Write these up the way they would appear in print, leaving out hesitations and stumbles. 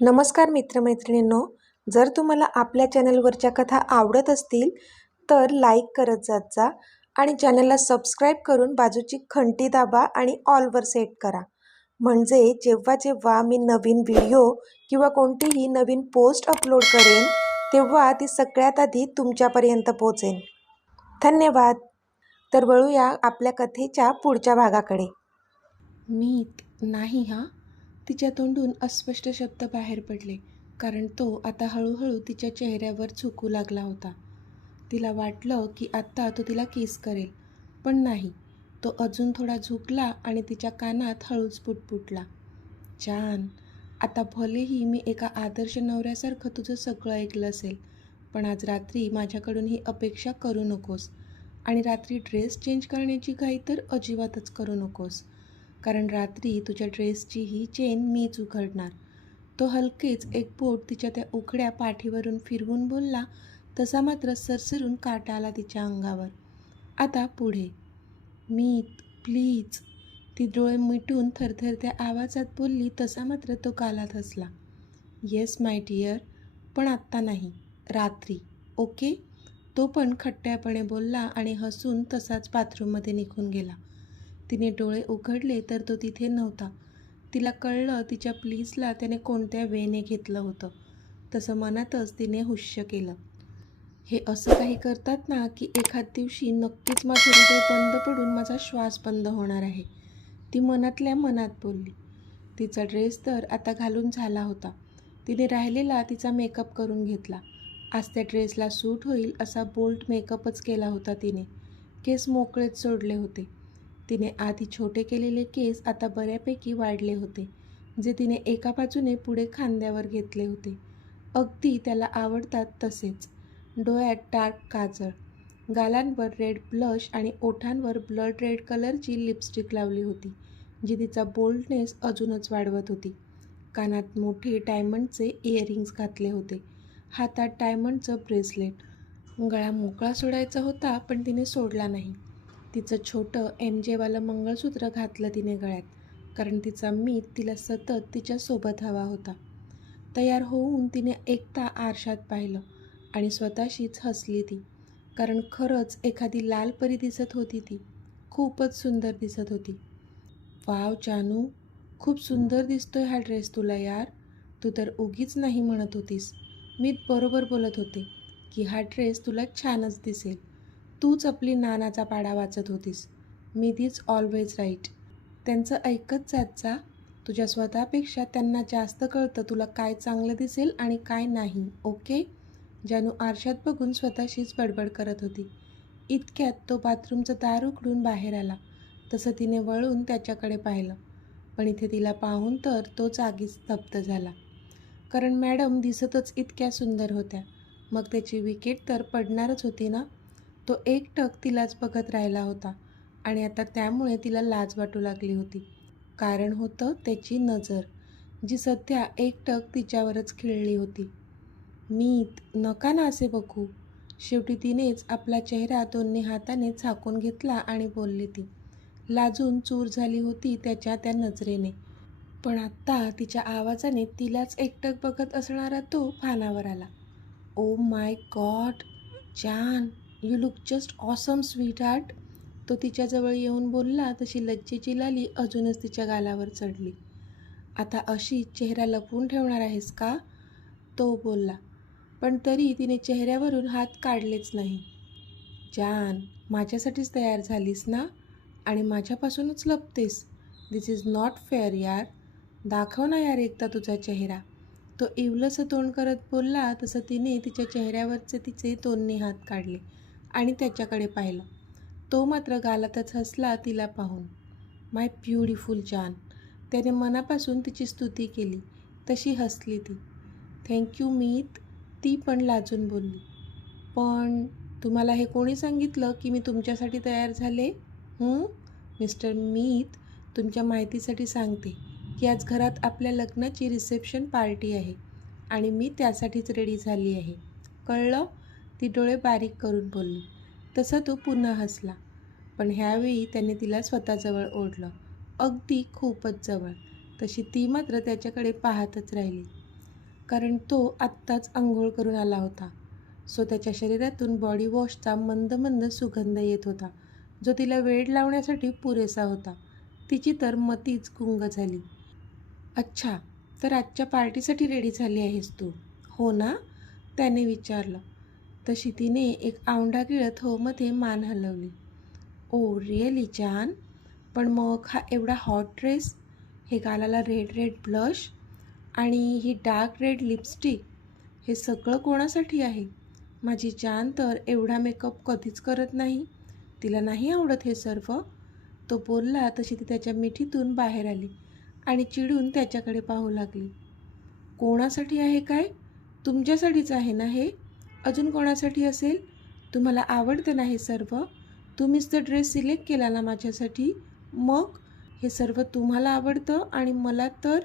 नमस्कार मित्रमैत्रिणींनो, जर तुम्हाला आपल्या चॅनलवरच्या कथा आवडत असतील तर लाईक करत जात जा आणि चॅनलला सबस्क्राईब करून बाजूची घंटी दाबा आणि ऑलवर सेट करा. म्हणजे जेव्हा जेव्हा मी नवीन व्हिडिओ किंवा कोणतीही नवीन पोस्ट अपलोड करेन तेव्हा ती सगळ्यात आधी तुमच्यापर्यंत पोहोचेल. धन्यवाद. तर वळूया आपल्या कथेच्या पुढच्या भागाकडे. मीत नाही हा. तिच्या तोंडून अस्पष्ट शब्द बाहेर पडले, कारण तो आता हळूहळू तिच्या चेहऱ्यावर झुकू लागला होता. तिला वाटलं की आत्ता तो तिला किस करेल, पण नाही. तो अजून थोडा झुकला आणि तिच्या कानात हळूच पुटपुटला, "जान, आता भलेही मी एका आदर्श नवऱ्यासारखं तुझं सगळं ऐकलं असेल, पण आज रात्री माझ्याकडून ही अपेक्षा करू नकोस. आणि रात्री ड्रेस चेंज करण्याची घाई तर अजिबातच करू नकोस, कारण रात्री तुझ्या ड्रेसची ही चेन मीच उघडणार." तो हलकेच एक बोट तिच्या त्या उघड्या पाठीवरून फिरवून बोलला, तसा मात्र सरसरून काटा आला तिच्या अंगावर. "आता पुढे." "मीत, प्लीज." ती डोळे मिटून थरथरत्या आवाजात बोलली, तसा मात्र तो गालात हसला. "येस माय डिअर, पण आत्ता नाही, रात्री, ओके?" तो पण खट्ट्यापणे बोलला आणि हसून तसाच बाथरूममध्ये निघून गेला. तिने डोळे उघडले तर तो तिथे नव्हता. तिला कळलं तिच्या प्लीजला त्याने कोणत्या वेने घेतलं होतं. तसं मनातच तिने हुश्य केलं, हे असं काही करतात ना की एखाद दिवशी नक्कीच माझं हृदय बंद पडून माझा श्वास बंद होणार आहे. ती मनातल्या मनात बोलली. तिचा ड्रेस तर आता घालून झाला होता. तिने राहिलेला तिचा मेकअप करून घेतला. आज त्या ड्रेसला सूट होईल असा बोल्ड मेकअपच केला होता तिने. केस मोकळेच सोडले होते. तिने आधी छोटे केलेले केस आता बऱ्यापैकी वाढले होते, जे तिने एका बाजूने पुढे खांद्यावर घेतले होते, अगदी त्याला आवडतात तसेच. डोळ्यात डार्क काजळ, गालांवर रेड ब्लश आणि ओठांवर ब्लड रेड कलरची लिपस्टिक लावली होती, जी तिचा बोल्डनेस अजूनच वाढवत होती. कानात मोठे डायमंडचे इयरिंग्स घातले होते, हातात डायमंडचं ब्रेसलेट. गळा मोकळा सोडायचा होता, पण तिने सोडला नाही. तिचं छोटं MJ वालं मंगळसूत्र घातलं तिने गळ्यात, कारण तिचा मीत तिला सतत तिच्यासोबत हवा होता. तयार होऊन तिने एकदा आरशात पाहिलं आणि स्वतःशीच हसली ती, कारण खरंच एखादी लाल परी दिसत होती ती. खूपच सुंदर दिसत होती. "वाव जानू, खूप सुंदर दिसतोय हा ड्रेस तुला यार. तू तर उगीच नाही म्हणत होतीस. मी बरोबर बोलत होते की हा ड्रेस तुला छानच दिसेल. तूच आपली नानाचा पाडा वाचत होतीस. मीत इज ऑलवेज राईट. त्यांचं ऐकत जात जा. तुझ्या स्वतःपेक्षा त्यांना जास्त कळतं तुला काय चांगलं दिसेल आणि काय नाही, ओके?" जानू आरशात बघून स्वतःशीच बडबड करत होती. इतक्यात तो बाथरूमचं दार उघडून बाहेर आला. तसं तिने वळून त्याच्याकडे पाहिलं, पण इथे तिला पाहून तर तो जागीच स्तब्ध झाला, कारण मॅडम दिसतच इतक्या सुंदर होत्या. मग त्याची विकेट तर पडणारच होती ना. तो एकटक तिलाच बघत राहिला होता आणि आता त्यामुळे तिला लाज वाटू लागली होती. कारण होतं त्याची नजर, जी सध्या एकटक तिच्यावरच खिळली होती. "मीत, नका ना असे बघू." शेवटी तिनेच आपला चेहरा दोन्ही हाताने झाकून घेतला आणि बोलली ती. लाजून चूर झाली होती त्याच्या त्या नजरेने, पण आत्ता तिच्या आवाजाने तिलाच एकटक बघत असणारा तो भानावर आला. "ओ माय गॉड, जान, you look just awesome sweetheart." तो तिच्याजवळ येऊन बोलला तशी लज्जेची लाली अजूनच तिच्या गालावर चढली. "आता अशीच चेहरा लपवून ठेवणार आहेस का?" तो बोलला, पण तरी तिने चेहऱ्यावरून हात काढलेच नाही. "जान, माझ्यासाठीच तयार झालीस ना आणि माझ्यापासूनच लपतेस? दिस इज नॉट फेअर यार. दाखव ना यार एकदा तुझा चेहरा." तो इवलंसं तोंड करत बोलला तसं तिने तिच्या चेहऱ्यावरचे तिचे दोन्ही हात काढले आणि त्याच्याकडे पाहिलं. तो मात्र गालातच हसला तिला पाहून. "माय ब्युटिफुल जान." त्याने मनापासून तिची स्तुती केली तशी हसली ती. "थँक्यू मीत." ती पण लाजून बोलली. "पण तुम्हाला हे कोणी सांगितलं की मी तुमच्यासाठी तयार झाले? मिस्टर मीत, तुमच्या माहितीसाठी सांगते की आज घरात आपल्या लग्नाची रिसेप्शन पार्टी आहे आणि मी त्यासाठीच रेडी झाली आहे. कळलं?" ती डोळे बारीक करून बोलली. तसा तो पुन्हा हसला, पण ह्यावेळी त्याने तिला स्वतःजवळ ओढलं, अगदी खूपच जवळ. तशी ती मात्र त्याच्याकडे पाहतच राहिली. कारण तो आत्ताच आंघोळ करून आला होता. सो त्याच्या शरीरातून बॉडी वॉशचा मंद मंद सुगंध येत होता, जो तिला वेड लावण्यासाठी पुरेसा होता. तिची तर मतीच गुंग झाली. अच्छा, तर आजच्या पार्टीसाठी रेडी झाली आहेस तू, हो ना? त्याने विचारलं. तशी तिने एक आवंढा गिळत हो मध्ये मान हलवली. ओ रिअली जान? पण मग हा एवढा हॉट ड्रेस, हे गालाला रेड रेड ब्लश आणि ही डार्क रेड लिपस्टिक, हे सगळं कोणासाठी आहे? माझी जान तर एवढा मेकअप कधीच करत नाही. तिला नाही आवडत हे सर्व. तो बोलला तशी ती त्याच्या मिठीतून बाहेर आली आणि चिडून त्याच्याकडे पाहू लागली. कोणासाठी आहे काय? तुमच्यासाठीच आहे ना हे? अजून कोणासाठी असेल? तुम्हाला आवडतं ना हे सर्व? तुम्हीच तर ड्रेस सिलेक्ट केला ना माझ्यासाठी. मग हे सर्व तुम्हाला आवडतं आणि मला तर...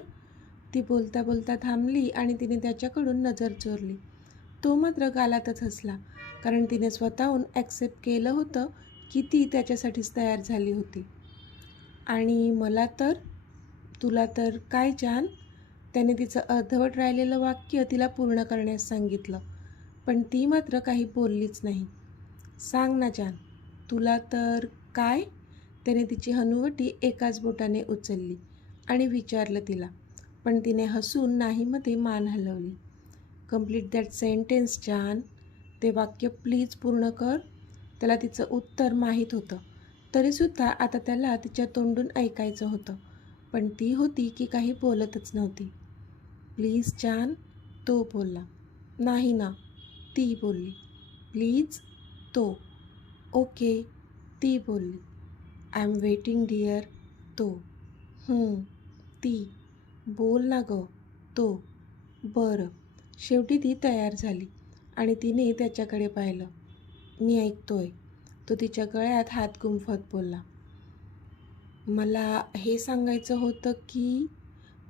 ती बोलता बोलता थांबली आणि तिने त्याच्याकडून नजर चोरली. तो मात्र गालातच हसला, कारण तिने स्वतःहून ॲक्सेप्ट केलं होतं की ती त्याच्यासाठीच तयार झाली होती. आणि मला तर... तुला तर काय जान? त्याने तिचं अर्धवट राहिलेलं वाक्य तिला पूर्ण करण्यास सांगितलं, पण ती मात्र काही बोललीच नाही. सांग ना जान, तुला तर काय? त्याने तिची हनुवटी एकाच बोटाने उचलली आणि विचारलं तिला, पण तिने हसून नाहीमध्ये मान हलवली. कंप्लीट दॅट सेंटेन्स जान. ते वाक्य प्लीज पूर्ण कर. त्याला तिचं उत्तर माहीत होतं, तरीसुद्धा आता त्याला तिच्या तोंडून ऐकायचं होतं, पण ती होती की काही बोलतच नव्हती. प्लीज जान, तो बोलला. नाही ना, ती बोलली. प्लीज, तो. ओके, ती बोलली. आय एम वेटिंग डिअर, तो. ती. बोल ना गं, तो. बरं. शेवटी ती तयार झाली आणि तिने त्याच्याकडे पाहिलं. मी ऐकतोय, तो तिच्या गळ्यात हात गुंफत बोलला. मला हे सांगायचं होतं की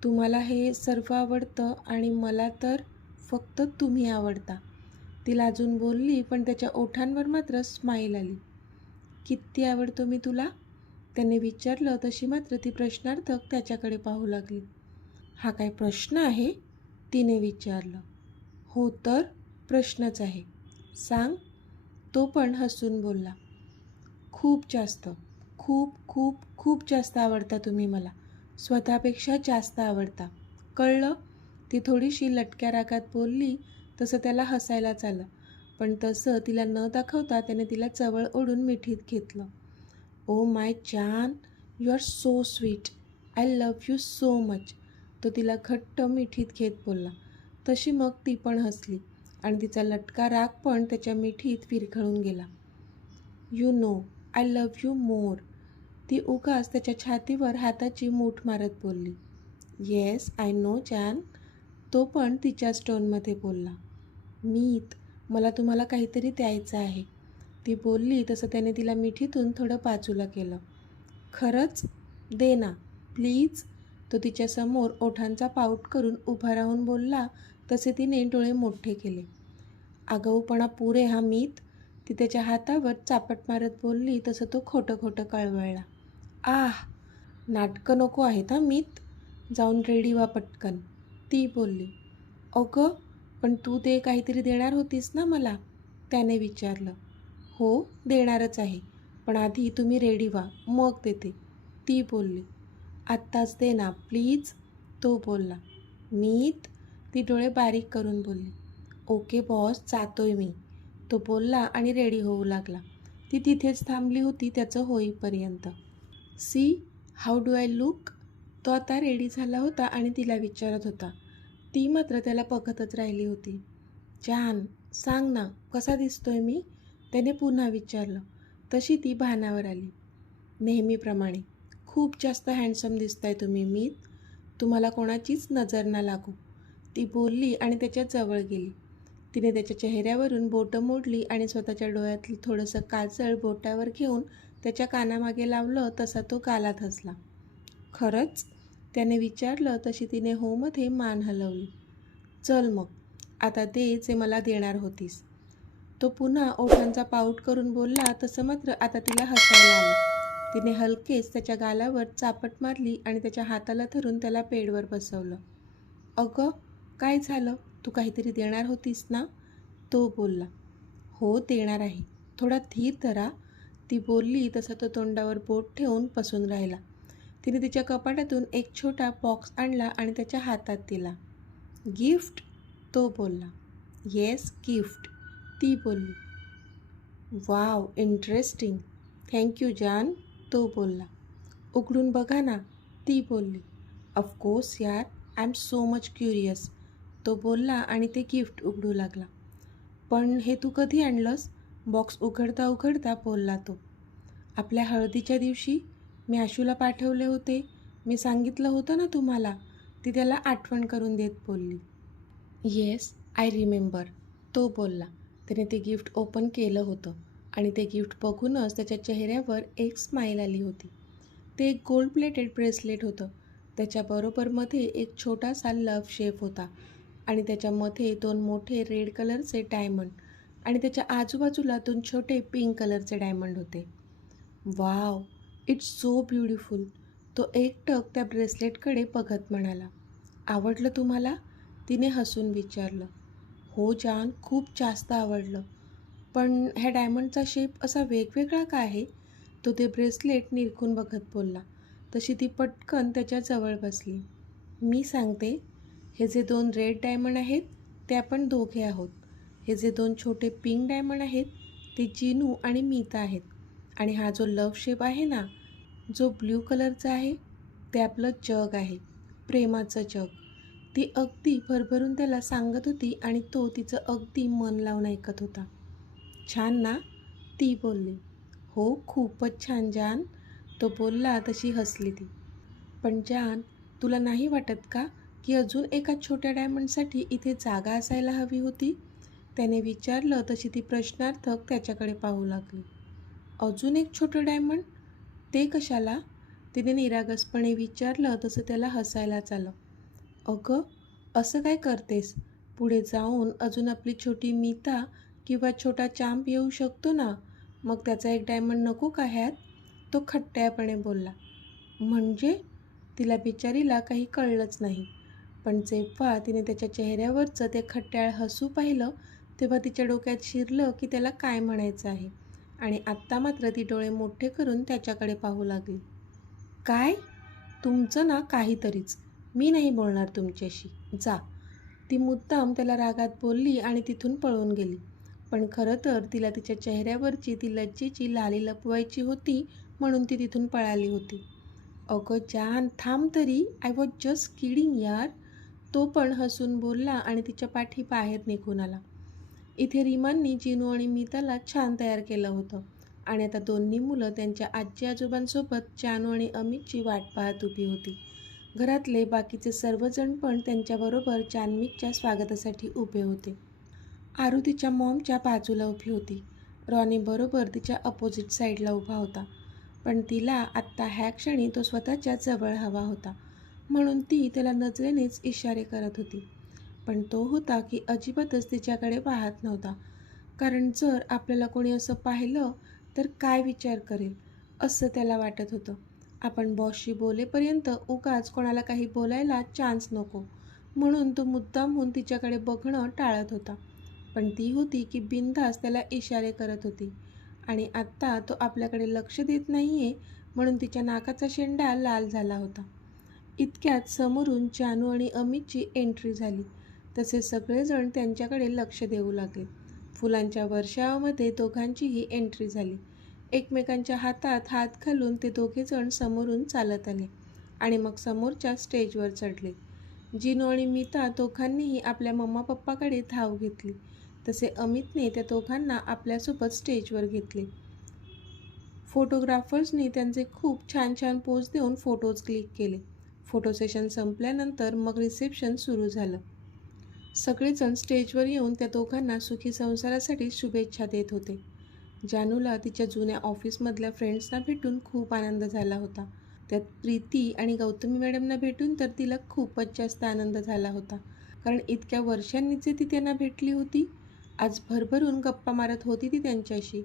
तुम्हाला हे सर्व आवडतं आणि मला तर फक्त तुम्ही आवडता. ती लाजून बोलली, पण त्याच्या ओठांवर मात्र स्माईल आली. किती आवडतो मी तुला? त्याने विचारलं. तशी मात्र ती प्रश्नार्थक त्याच्याकडे पाहू लागली. हा काय प्रश्न आहे? तिने विचारलं. हो तर, प्रश्नच आहे. सांग. तो पण हसून बोलला. खूप जास्त, खूप खूप खूप जास्त आवडता तुम्ही मला. स्वतःपेक्षा जास्त आवडता. कळलं? ती थोडीशी लटक्या रागात बोलली. तसं त्याला हसायलाच आलं, पण तसं तिला न दाखवता त्याने तिला जवळ ओढून मिठीत घेतलं. ओ माय जान, you are so sweet. I love you so much. तो तिला घट्ट मिठीत घेत बोलला. तशी मग ती पण हसली आणि तिचा लटका राग पण त्याच्या मिठीत विरघळून गेला. You know I love you more. ती उगाच त्याच्या छातीवर हाताची मूठ मारत बोलली. येस आय नो जान. तो पण तिच्याच टोनमध्ये बोलला. मीत, मला तुम्हाला काहीतरी द्यायचं आहे. ती बोलली तसं त्याने तिला मिठीतून थोडं बाजूला केलं. खरंच? दे ना प्लीज. तो तिच्यासमोर ओठांचा पाऊट करून उभा राहून बोलला. तसे तिने डोळे मोठे केले. आगाऊपणा पुरे हा मीत. ती त्याच्या हातावर चापट मारत बोलली. तसं तो खोटं खोटं कळवळला. आह, नाटकं नको आहेत हा मीत. जाऊन रेडी व्हा पटकन. ती बोलली. अगं, पण तू ते काहीतरी देणार होतीस ना मला? त्याने विचारलं. हो, देणारच आहे, पण आधी तुम्ही रेडी व्हा, मग देते. ती बोलली. आत्ताच दे ना प्लीज. तो बोलला. मीत. ती डोळे बारीक करून बोलली. ओके बॉस, जातोय मी. तो बोलला आणि रेडी होऊ लागला. ती तिथेच थांबली होती त्याचं होईपर्यंत. See how do I look? तो आता रेडी झाला होता आणि तिला विचारत होता. ती मात्र त्याला बघतच राहिली होती. जान, सांग ना, कसा दिसतोय मी? त्याने पुन्हा विचारलं. तशी ती भानावर आली. नेहमीप्रमाणे. खूप जास्त हँडसम दिसताय तुम्ही मीत. तुम्हाला कोणाचीच नजर ना लागू. ती बोलली आणि त्याच्या जवळ गेली. तिने त्याच्या चेहऱ्यावरून बोटं मोडली आणि स्वतःच्या डोळ्यातलं थोडंसं काजळ बोटावर घेऊन त्याच्या कानामागे लावलं. तसा तो गालात हसला. खरंच? त्याने विचारलं. तशी तिने हो मध्ये मान हलवली. चल मग, आता दे जे मला देणार होतीस. तो पुन्हा ओठांचा पाऊट करून बोलला. तसं मात्र आता तिला हसायला आलं. तिने हलकेच त्याच्या गालावर चापट मारली आणि त्याच्या हाताला धरून त्याला पेडवर बसवलं. अगं, काय झालं? तू काहीतरी देणार होतीस ना? तो बोलला. हो, देणार आहे. थोडा धीर धरा. ती बोलली तसा तो तोंडावर बोट ठेवून बसून राहिला. तिने तिच्या कपाटातून एक छोटा बॉक्स आणला आणि त्याच्या हातात दिला. गिफ्ट? तो बोलला. येस, गिफ्ट, ती बोलली. Wow, interesting. थँक्यू जान, तो बोलला. उघडून बघा ना, ती बोलली. ऑफकोर्स यार, I am so much curious, तो बोलला आणि ते गिफ्ट उघडू लागला. पण हे तू कधी आणलंस? बॉक्स उघडता उघडता बोलला तो. आपल्या हळदीच्या दिवशी मी आशूला पाठवले होते. मी सांगितलं होतं ना तुम्हाला, ती त्याला आठवण करून देत बोलली. येस, आय रिमेंबर, तो बोलला. त्याने ते गिफ्ट ओपन केलं होतं आणि ते गिफ्ट बघूनच त्याच्या चेहऱ्यावर एक स्माईल आली होती. ते एक गोल्ड प्लेटेड ब्रेसलेट होतं. त्याच्याबरोबर मध्ये एक छोटासा लव्ह शेप होता आणि त्याच्यामध्ये 2 मोठे रेड कलरचे डायमंड आणि त्याच्या आजूबाजूला 2 छोटे पिंक कलरचे डायमंड होते. वाव, इट्स सो ब्युटिफुल, तो एकटक त्या ब्रेसलेटकडे बघत म्हणाला. आवडलं तुम्हाला? तिने हसून विचारलं. हो जान, खूप जास्त आवडलं. पण ह्या डायमंडचा शेप असा वेगवेगळा का आहे? तो ते ब्रेसलेट निरखून बघत बोलला. तशी ती पटकन त्याच्याजवळ बसली. मी सांगते, हे जे 2 रेड डायमंड आहेत ते आपण दोघे आहोत. हे जे 2 छोटे पिंक डायमंड आहेत ते जिनू आणि मीता आहेत. आणि हा जो लव्ह शेप आहे ना, जो ब्ल्यू कलरचा आहे, ते आपलं जग आहे, प्रेमाचं जग. ती अगदी भरभरून त्याला सांगत होती आणि तो तिचं अगदी मन लावून ऐकत होता. छान ना, ती बोलली. हो, खूपच छान जान, तो बोलला. तशी हसली ती. पण जान, तुला नाही वाटत का की अजून एका छोट्या डायमंडसाठी इथे जागा असायला हवी होती? त्याने विचारलं. तशी ती प्रश्नार्थक त्याच्याकडे पाहू लागली. अजून एक छोटं डायमंड? ते कशाला? तिने निरागसपणे विचारलं. तसं त्याला हसायलाच आलं. अगं, असं काय करतेस? पुढे जाऊन अजून आपली छोटी मीता किंवा छोटा चांप येऊ शकतो ना, मग त्याचा एक डायमंड नको का ह्यात? तो खट्ट्यापणे बोलला. म्हणजे? तिला बिचारीला काही कळलंच नाही. पण जेव्हा तिने त्याच्या चेहऱ्यावरचं ते खट्याळ हसू पाहिलं तेव्हा तिच्या डोक्यात शिरलं की त्याला काय म्हणायचं आहे. आणि आत्ता मात्र ती डोळे मोठे करून त्याच्याकडे पाहू लागली. काय? तुमचं ना काहीतरीच. मी नाही बोलणार तुमच्याशी. जा, ती मुद्दाम त्याला रागात बोलली आणि तिथून पळून गेली. पण खरं तर तिला तिच्या चेहऱ्यावरची ती लज्जेची लाली लपवायची होती म्हणून ती तिथून पळाली होती. अगं जान, थांब तरी, आय वॉज जस्ट किडिंग यार, तो पण हसून बोलला आणि तिच्या पाठी बाहेर निघून आला. इथे रिमांनी जिनू आणि मीताला छान तयार केलं होतं आणि आता दोन्ही मुलं त्यांच्या आजी आजोबांसोबत जानू आणि अमितची वाट पाहत उभी होती. घरातले बाकीचे सर्वजण पण त्यांच्याबरोबर जान्हवीच्या स्वागतासाठी उभे होते. आरू तिच्या मॉमच्या बाजूला उभी होती. रॉनी बरोबर तिच्या अपोजिट साईडला उभा होता. पण तिला आत्ता ह्या क्षणी तो स्वतःच्या जवळ हवा होता म्हणून ती त्याला नजरेनेच इशारे करत होती. पण तो होता की अजिबातच तिच्याकडे पाहत नव्हता. कारण जर आपल्याला कोणी असं पाहिलं तर काय विचार करेल असं त्याला वाटत होतं. आपण बॉसशी बोलेपर्यंत उगाच कोणाला काही बोलायला चान्स नको म्हणून तो मुद्दामहून तिच्याकडे बघणं टाळत होता. पण ती होती की बिनधास्त त्याला इशारे करत होती आणि आत्ता तो आपल्याकडे लक्ष देत नाहीये म्हणून तिच्या नाकाचा शेंडा लाल झाला होता. इतक्यात समोरून जानू आणि अमितची एंट्री झाली. तसे सगळेजण त्यांच्याकडे लक्ष देऊ लागले. फुलांच्या वर्षावामध्ये दोघांचीही एंट्री झाली. एकमेकांच्या हातात हात घालून ते दोघेजण समोरून चालत आले आणि मग समोरच्या स्टेजवर चढले. जिनू आणि मीता दोघांनीही आपल्या मम्मा पप्पाकडे धाव घेतली. तसे अमितने त्या दोघांना आपल्यासोबत स्टेजवर घेतले. फोटोग्राफर्सनी त्यांचे खूप छान छान पोज देऊन फोटोज क्लिक केले. फोटो सेशन संपल्यानंतर मग रिसेप्शन सुरू झालं. सगळेजण स्टेजवर येऊन त्या दोघांना सुखी संसारासाठी शुभेच्छा देत होते. जानूला तिच्या जुन्या ऑफिसमधल्या फ्रेंड्सना भेटून खूप आनंद झाला होता. त्यात प्रीती आणि गौतमी मॅडमना भेटून तर तिला खूपच जास्त आनंद झाला होता. कारण इतक्या वर्षांनी जे ती त्यांना भेटली होती, आज भरभरून गप्पा मारत होती ती त्यांच्याशी.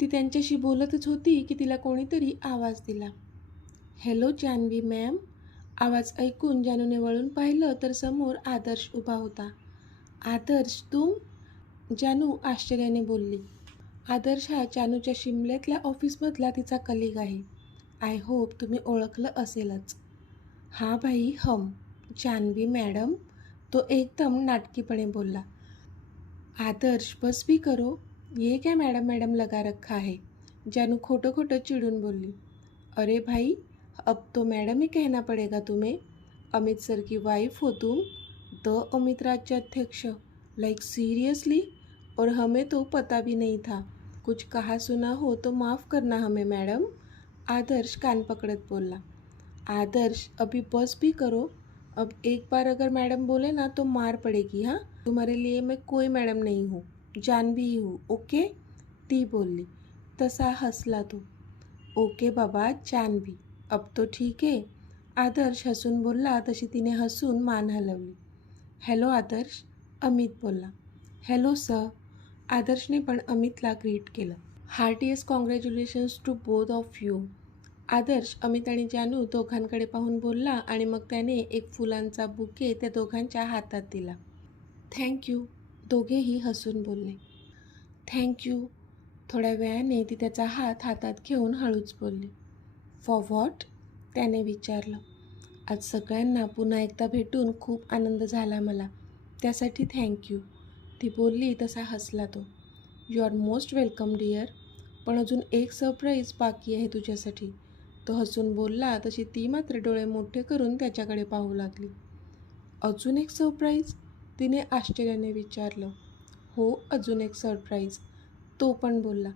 ती त्यांच्याशी बोलतच होती की तिला कोणीतरी आवाज दिला. हॅलो जान्हवी मॅम, आवाज ऐकून जानूने वळून पाहिलं तर समोर आदर्श उभा होता. आदर्श तू? जानू आश्चर्याने बोलली. आदर्श हा जानूच्या शिमल्यातल्या ऑफिसमधला तिचा कलिग आहे. आय होप तुम्ही ओळखलं असेलच. हाँ भाई हम, जान्हवी मॅडम, तो एकदम नाटकीपणे बोलला. आदर्श बस भी करो, ये क्या मैडम मैडम लगा रखा है, जानू खोटं खोटं चिडून बोलली. अरे भाई, अब तो मैडम ही कहना पड़ेगा तुम्हें. अमित सर की वाइफ हो तुम, the Amit Rajyadhyaksha. Like seriously? और हमें तो पता भी नहीं था. कुछ कहा सुना हो तो माफ़ करना हमें मैडम. आदर्श कान पकड़त बोला. आदर्श अभी बस भी करो. अब एक बार अगर मैडम बोले ना तो मार पड़ेगी. हाँ, तुम्हारे लिए मैं कोई मैडम नहीं हूँ, जानवी ही हूँ. ओके, ती बोलली. तसा हसला तो. ओके बाबा जानवी, अब तो ठीक है. आदर्श हसून बोलला तशी तिने हसून मान हलवली. हॅलो आदर्श, अमित बोलला. Hello sir. आदर्शने पण अमितला ग्रीट केलं. Heartiest congratulations to both of you. आदर्श अमित आणि जानू दोघांकडे पाहून बोलला आणि मग त्याने एक फुलांचा बुके त्या दोघांच्या हातात दिला. थँक्यू, दोघेही हसून बोलले. थँक्यू. थोड्या वेळाने ती त्याचा हात हातात घेऊन हळूच बोलली. For what? त्याने विचारलं. आज सगळ्यांना पुन्हा एकदा भेटून खूप आनंद झाला मला, त्यासाठी थँक्यू. ती बोलली तसा हसला तो. You are most welcome dear, पण अजून एक सरप्राईज बाकी आहे तुझ्यासाठी. तो हसून बोलला तशी ती मात्र डोळे मोठे करून त्याच्याकडे पाहू लागली. अजून एक सरप्राईज? तिने आश्चर्याने विचारलं. हो, अजून एक सरप्राईज, तो पण बोलला.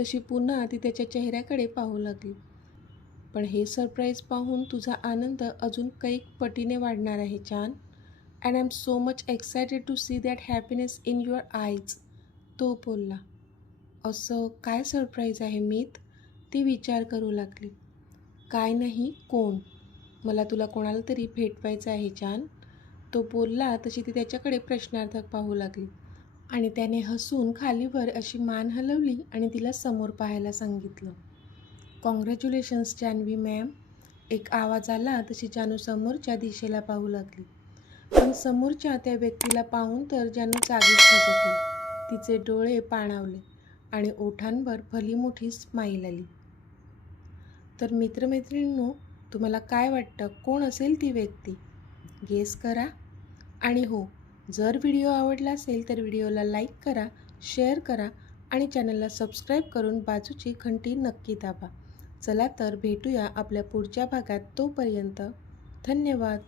तशी पुन्हा ती त्याच्या चेहऱ्याकडे पाहू लागली. पण हे सरप्राईज पाहून तुझा आनंद अजून कैक पटीने वाढणार आहे जान. And I am so much excited to see that happiness in your eyes, तो बोलला. असं काय सरप्राईज आहे मीत? ती विचार करू लागली. काय नाही, कोण? मला तुला कोणाला तरी भेटवायचं आहे जान, तो बोलला तशी ती त्याच्याकडे प्रश्नार्थक पाहू लागली. आणि त्याने हसून खालीवर अशी मान हलवली आणि तिला समोर पाहायला सांगितलं. कॉंग्रॅच्युलेशन्स जान्हवी मॅम, एक आवाज आला तशी जानू समोरच्या दिशेला पाहू लागली. पण समोरच्या त्या व्यक्तीला पाहून तर जानू जागीच थबकली. तिचे डोळे पाणावले आणि ओठांवर भली मोठी स्माईल आली. तर मित्रमैत्रिणींनो, तुम्हाला काय वाटतं कोण असेल ती व्यक्ती? गेस करा. आणि हो, जर व्हिडिओ आवडला असेल तर व्हिडिओला लाईक करा, शेअर करा आणि चॅनलला सबस्क्राईब करून बाजूची घंटी नक्की दाबा. चला तर भेटूया आपल्या पुढच्या भागात. तोपर्यंत धन्यवाद.